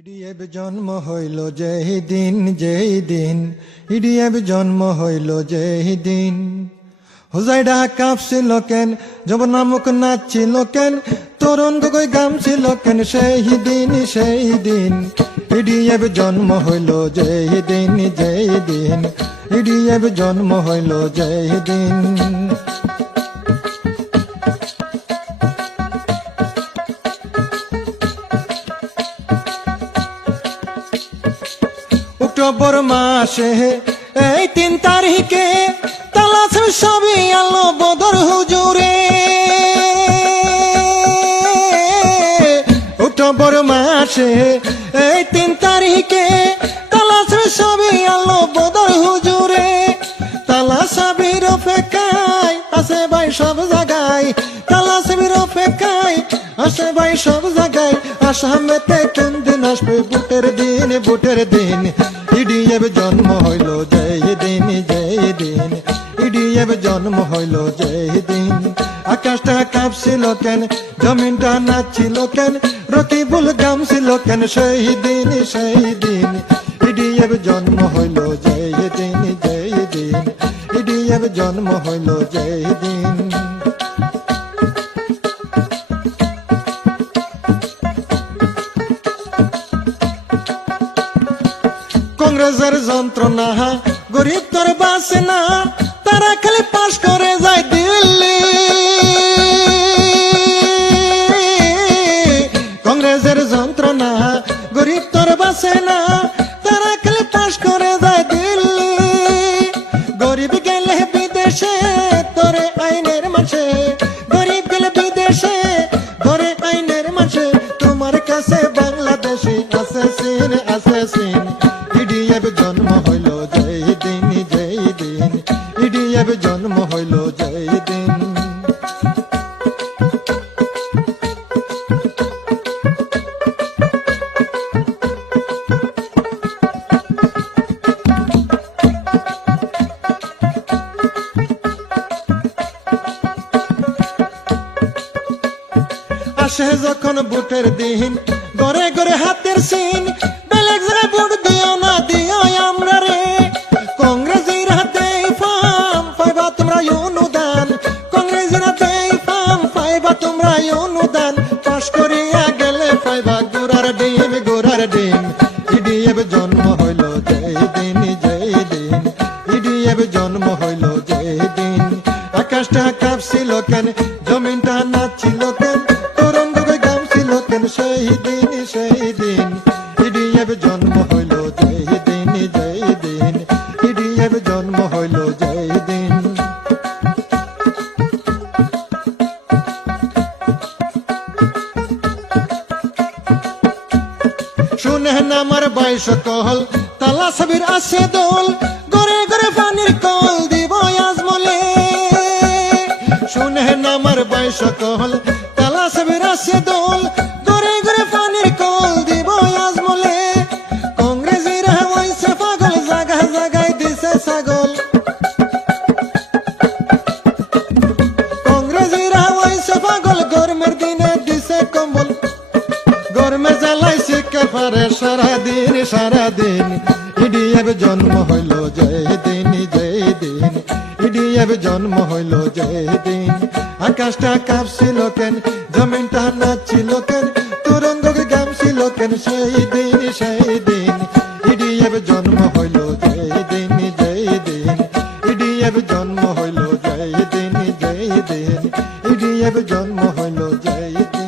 IDF জন্ম হইল যেই দিন ইডিএফ জন্ম হইল যেই দিন হুজাইডা কাঁপছিল কেন যব নামক নাচছিল কেন তরুণ গগৈ গামছিল কেন সেই দিন ইডিএফ জন্ম হইল যেই দিন ইডিএফ জন্ম হইল যেই দিন অক্টোবর মাসে এই 3 তারিখে তালাশ সবই আলো বদর হুজুরে অক্টোবর মাসে এই 3 তারিখে তালাশ সবই আলো বদর হুজুরে তালাশাবির অপেক্ষায় আসে ভাই সব জায়গায় তালাশাবির অপেক্ষায় আসে ভাই সব জায়গায় আসামেতে কোন দিন আসবে ভোটের দিন ইডিএফ জন্ম হইল যেই দিন ইডিএফ জন্ম হইল যেই দিন আকাশটা কাঁপছিল কেন জমিনটা নাচছিল কেন রকিবুল গামছিল কেন সেই দিন ইডিএফ জন্ম হইল যেই দিন ইডিএফ জন্ম হইল যেই দিন কংগ্রেসের যন্ত্রণা গরিব তোর বাসে না তারা খালি পাশ করে যায় দিল্লি কংগ্রেসের যন্ত্রণা গরিব তোর বাসে না তারা খালি পাশ করে যায় দিল্লি গরিব গেলে বিদেশে তোরে আইনের মাসে গরিব গেলে বিদেশে তোরে আইনের মাসে তোমার কাছে বাংলাদেশে আসেসিন ইডিএফ জন্ম হইল যেই দিন ইডিএফ জন্ম হইল যেই দিন আসে যখন ভোটের দিন ঘরে ঘরে হাতের সিন বেলেগ জায়গায় ভোট দিও না দিও আমরা রে কংগ্রেসের হাতে ফার্ম পাইবা তোমরা অনুদান কংগ্রেসের হাতে ফার্ম পাইবা তোমরা অনুদান পাশ করিয়া গেলে পাইবা গোড়ার ডিম ইডিএফ জন্ম হইল যেই দিন ইডিএফ জন্ম হইল যেই দিন আকাশটা কাঁপছিল কেন জমিনটা নাচছিল কেন তরুণ গগৈ গামছিল কেন সেই দিন ইডিএফ জন্ম হইল যেই দিন ইডিএফ জন্ম হইল যেই দিন শুনেন আমার বাইশ কহল তালাশাবির আছে দোল ঘরে ঘরে পানির কল দিব আজমলে শুনেন আমার বাইশ কহল তালাশাবির আছে দোল ঘরে ঘরে পানির কল দিব আজমলে কংগ্রেসের হইছে পাগল জায়গায় দিছে ছাগল কংগ্রেসের হইছে পাগল গরমের দিনে দিছে কম্বল গরমে জ্বালাইছে কাফারে সারাদিন ইডিএফ জন্ম হইল যেই দিন ইডিএফ জন্ম হইল যেই দিন আকাশটা কাঁপছিল কেন জমিনটা নাচছিল কেন তরুণ গগৈ গামছিল কেন সেই দিন ইডিএফ জন্ম হইল যেই দিন ইডিএফ জন্ম হইল যেই দিন ইডিএফ জন্ম হইল যেই দিন